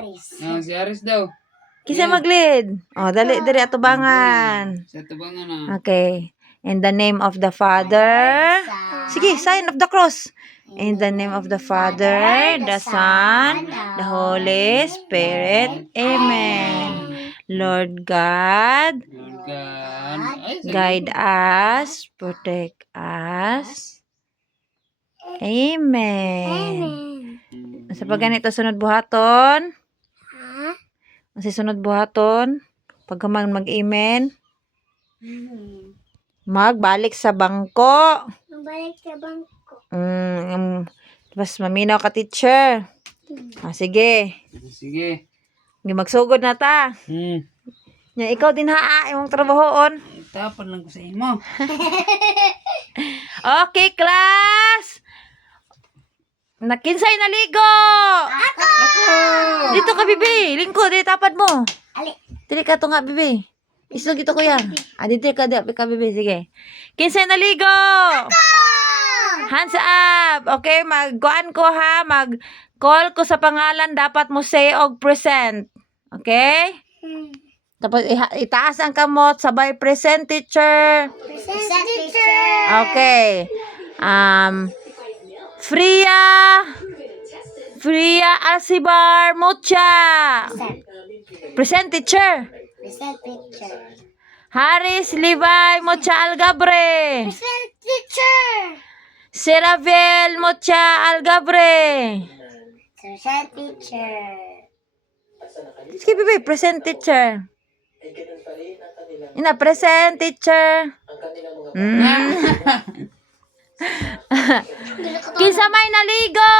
Aris. Si Aris daw. Kisa mag-lead. Oh, dali atubangan. Sa tubangan na. Okay. In the name of the Father. Sige, sign of the cross. In the name of the Father, the Son, the Holy Spirit. Amen. Lord God, Lord God. Ay, sige. guide us, protect us. Amen. Sa pag ganito, sunod buhaton. Ha? Kasi sunod buhaton. Pag mag-amen, magbalik sa bangko. Mabalik sa bangko. Tapos maminaw ka, teacher. Sige. Sige. Magsugod na ta. Nya, ikaw din imong trabahoon. Tapon lang ko sa imo. Okay, class. Nakinsay na ligo. Ako! Dito ka, bibi. Lingko, dito tapad mo. Ali. Dili ka to nga, bibi. Islog ito, kuya. Dito ka, bibi. Sige. Kinsay na ligo. Hands up. Okay, mag-kuan ko ha. Mag-call ko sa pangalan. Dapat mo say og present. Okay? Tapos itaas ang kamot. Sabay present, teacher. Present teacher. Okay. Fria Alcibar Mucha. Present, teacher. Present teacher. Haris Levi Mucha Algabre. Present teacher. Seravel Mucha Algabre. Present teacher. Sige, bibi, present, teacher. Ina, present, teacher. Kinsa may naligo?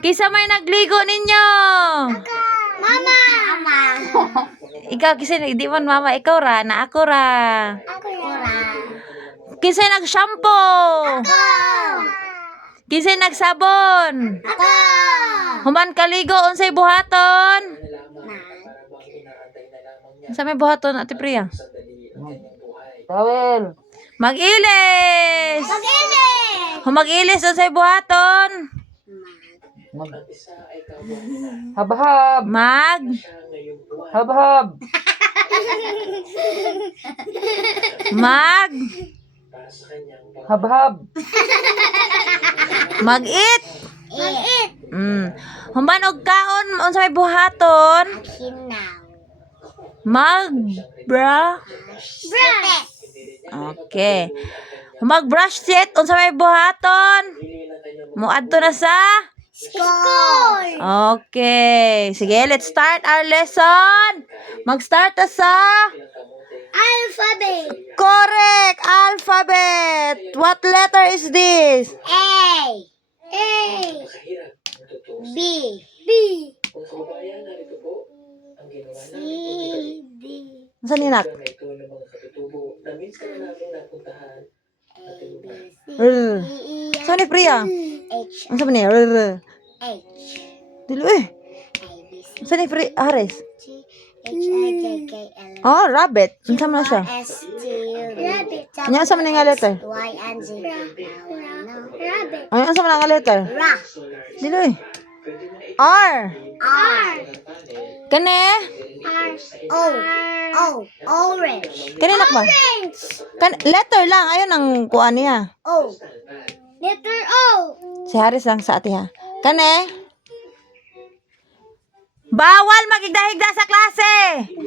Kinsa may nagligo ninyo? Mama. Mama. Ikaw, kinsa, di man mama, ikaw ra, na ako ra. Ako ra. Kinsa nag-shampoo? Ako. Kinsa nagsabon? Ako. Human kaligo, unsay buhaton? Sa may buhaton, Ate Priya? Tawel. Mag-ilis! Mag-ilis. Humag-ilis, unsay buhaton? Habhab. Habhab. Habhab. Mag-eat! Mag-eat. Human og kaon, unsay buhaton? Hinaw. Brush. Brush. Okay. Mag-brush teeth, unsa may buhaton? Muadto na sa? School. Okay. Sige, let's start our lesson. Mag-start na sa? Alphabet. Correct! Alphabet! What letter is this? A. A. B. B. C. D. Saan ninak? A. B. C. Saan ni Priya? H. Saan ni? H. Dilo A. eh. B. C. Saan ni Priya? Haris? G. H. I. J. K. L. Oh, rabbit. Saan na siya? S. T. Rabbit. Ano saan man nga letter? Y. and Z. Rabbit. Ano saan man nga letter? Ra. Dilo eh. R. R. Kane? R. O. O. Orange. Kaninak ba? Orange. Letter lang. Ayun ang kuha niya. O. Letter O. Si Haris lang sa ate ha. Kane? Bawal magigdahigda sa klase.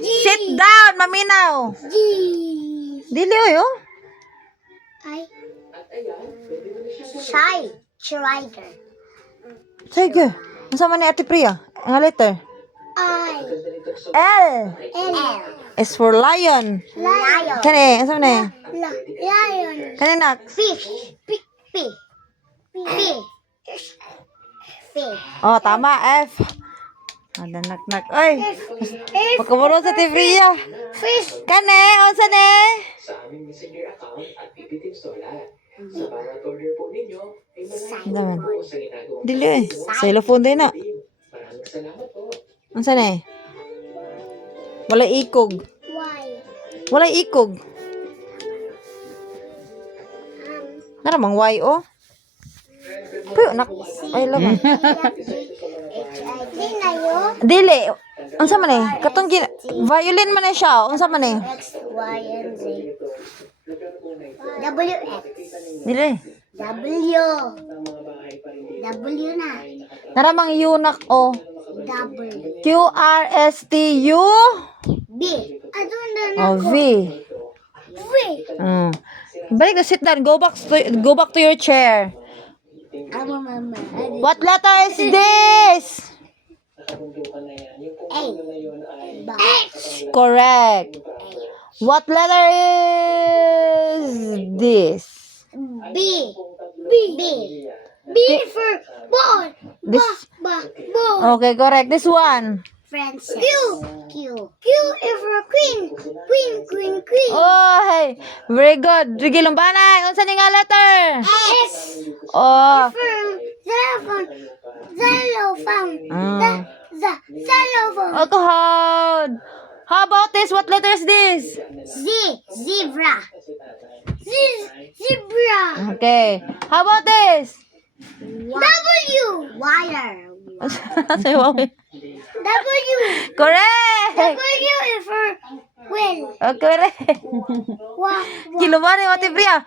Sit down, maminaw. G. Dili oy oh. I. Shy. Strider. Sige. Ano man ni Ate Priya? Ang letter? I. L. L. is for lion. Lion. Kani, ano man Lion. Kani nak? Fish. P. P. P. Fish. Oh, tama. F. Ada nak. Oy. F. Pagkamuro sa Ate Priya. Fish. Kani, unsa ni? Sa aming messenger account at PPTeam Stola. Sa bawat order po ninyo, ay maraming Daman. po sa ginagawa. Dili eh. Xylophone din na. Maraming salamat po. Unsa ni? Wala ikog. Y. Wala ikog. Naramang Y oh. Pero nak ay laman. H. Di na yun. Dili. Unsa man eh? Katong violin man eh siya. Unsa man eh? X, Y, and Z. W, X. Dili. W. W na. Naramang yunak o. W. QRSTU. B. Ano na na O ko? V. V. Balik na, sit down. Go back to your chair. Amo mama. What letter is this? A. H. Correct. What letter is this? B. B. B. B for ball. This. Ball. Okay, correct. This one. Francis. Q. Q. Q is for queen. Queen, queen, queen. Oh, hey. Very good. Sige, lumbanay. Unsa ni nga letter? S. Oh. For xylophone. Xylophone. Mm. Xylophone. Alcohol. How about this? What letter is this? Z. Zebra. Zebra. Okay. How about this? W. Wire. Say wow. W. Correct. W is for whale. Oh, correct. Wa. Kilumani, Mati Priya.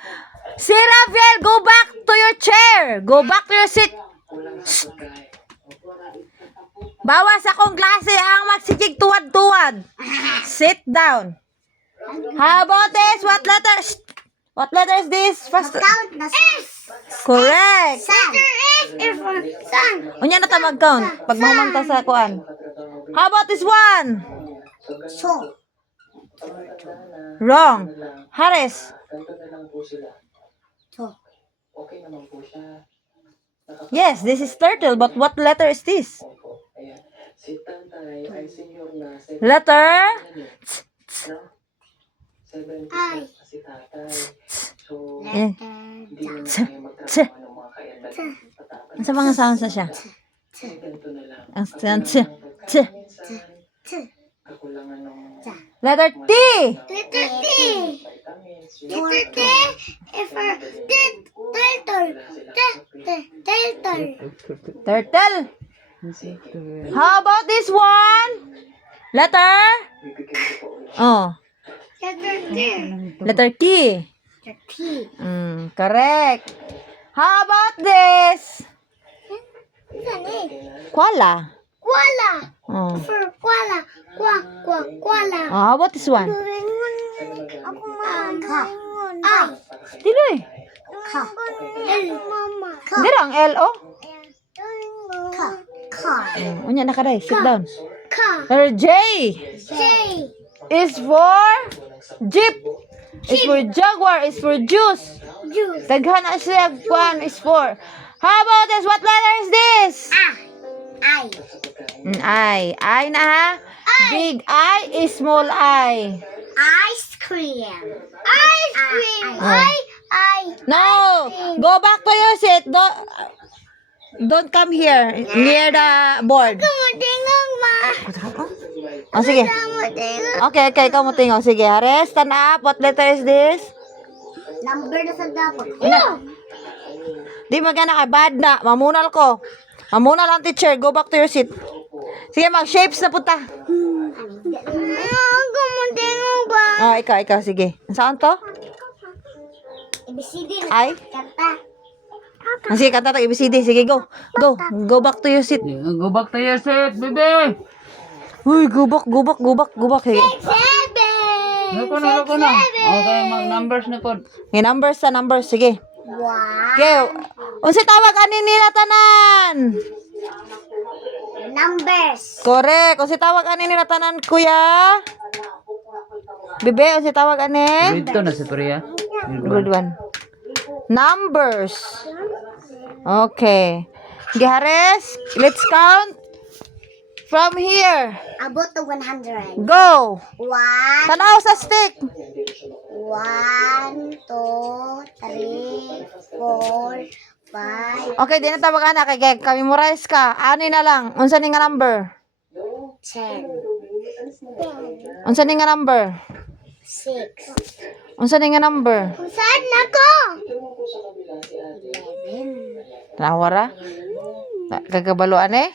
Si Rafael, go back to your chair. Go back to your seat. Bawas akong klase ang magsikig tuwad-tuwad. Sit down. How about this? What letter is this? First. Count na S. Correct. Letter S is for sun. Unya na ta mag-count pag mamanta sa kuan. How about this one? So. Wrong. Haris. Ganito na lang po sila. So. Okay naman po siya. Yes, this is turtle, but what letter is this? Opo. Ayan. Si Tantay ay senior na Letter? No? 70 Ay. si Tatay. So, Eh. hindi na tayo magtrabaho ng mga kaedad. Patapat. Sa mga sounds na siya. Ganito na lang. Ang sounds. Kakulangan ng Letter T. Letter T. vitamins. Letter T is for turtle. Turtle. Turtle. How about this one? Letter? Bibigyan ko po ulit. Oh. Letter T. Letter T. Letter T. Correct. How about this? Saan eh? Koala. Koala. Oh. For koala. Koala. Oh, how about this one? Ako ka. Ah. Diloy. Ka. L. Mama. Ka. Dirang L, oh. Ka. Ka. Unya na kaday. Sit down. Ka. Letter J. J. Is for Jeep. Is for Jaguar. Is for juice. Juice. Daghan na siya. Kwan is for. How about this? What letter is this? Ah. I. I na ha. Big I is small I. Ice cream. Ice cream. I. No. Go back to your seat. Don't come here. Near the board. Kumutingog ma. Oh, sige. Kumutingog. Okay, ikaw mo tingog. Sige, Hares, stand up. What letter is this? Number na sa dapat. Di magana kay bad na. Mamunal ko. Mamunal ang teacher. Go back to your seat. Sige, mag-shapes na punta. Kumutingog ba? Oh, ikaw. Sige. Saan to? ABCD na. Ay? Kanta. Sige, kanta to. ABCD. Sige, go. Go back to your seat. Yeah, go back to your seat, baby. Uy, go back. Sige. Seven. Lako na. Okay, mag-numbers na po. Okay, numbers. Sige. Wow. Okay. Unsa tawag ani nila tanan? Numbers. Correct. Unsa tawag ani nila tanan, kuya? Bebe, unsa tawag ani? Grade 2 na si Priya. Good one. Numbers. Okay. Gihares, let's count from here. About the 100. Go. 1, Tanaw sa stick. 1, 2, 3, 4, 5, Okay, di na tawag ana kay memorize ka. Ani na lang. Unsa ni nga number? 10, Unsa ni nga number? 6. Unsa ni nga number? Saan na ko? 11. Nawara? Kagabaloan eh?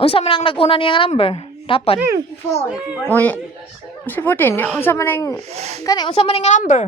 Unsa man ang nag-una niya nga number? Dapat. 4. O, si 14. Unsa man ang... Kani, unsa man nga number?